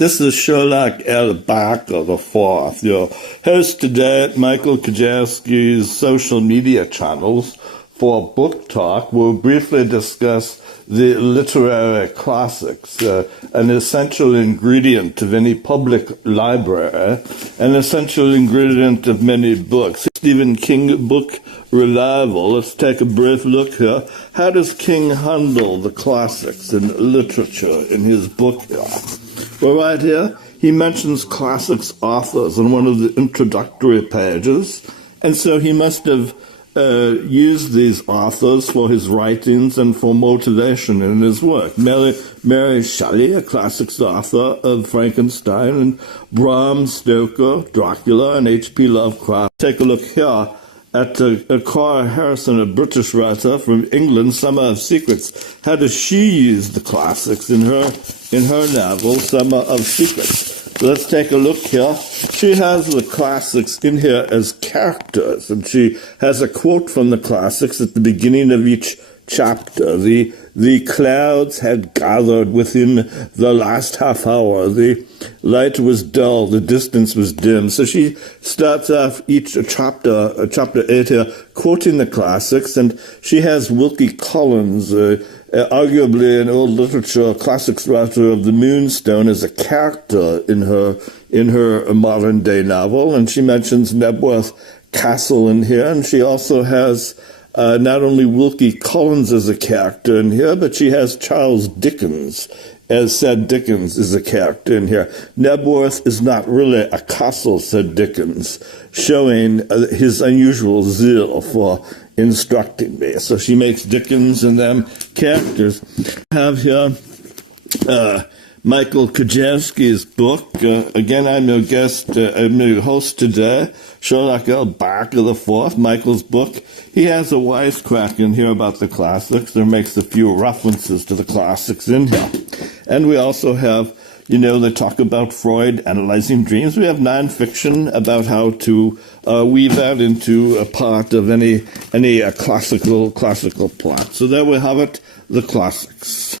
This is Sherlock L. Barker IV, your host today at Michael Kaczewski's social media channels for Book Talk. We'll briefly discuss the literary classics, an essential ingredient of any public library, an essential ingredient of many books. Stephen King book revival. Let's take a brief look here. How does King handle the classics in literature in his book here? Well, right here, he mentions classics authors on one of the introductory pages, and so he must have used these authors for his writings and for motivation in his work. Mary Shelley, a classics author of Frankenstein, and Bram Stoker, Dracula, and H.P. Lovecraft. Take a look here at Cora Harrison, a British writer from England, Summer of Secrets. How does she use the classics in her novel, Summer of Secrets? So let's take a look here. She has the classics in here as characters, and she has a quote from the classics at the beginning of each chapter. The clouds had gathered within the last half hour. The light was dull. The distance was dim. So she starts off each chapter 8 here, quoting the classics, and she has Wilkie Collins, arguably an old literature classics writer of The Moonstone, as a character in her modern day novel, and she mentions Nebworth Castle in here, and she also has not only Wilkie Collins as a character in here, but she has Charles Dickens, as said Dickens is a character in here. Nebworth is not really a castle, said Dickens, showing his unusual zeal for instructing me. So she makes Dickens and them characters. I have here Michael Kaczewski's book. Again, I'm your guest, I'm your host today, Sherlock L. Barker IV, Michael's book. He has a wisecrack in here about the classics. There makes a few references to the classics in here. And we also have, they talk about Freud analyzing dreams. We have nonfiction about how to weave that into a part of any classical plot. So there we have it, the classics.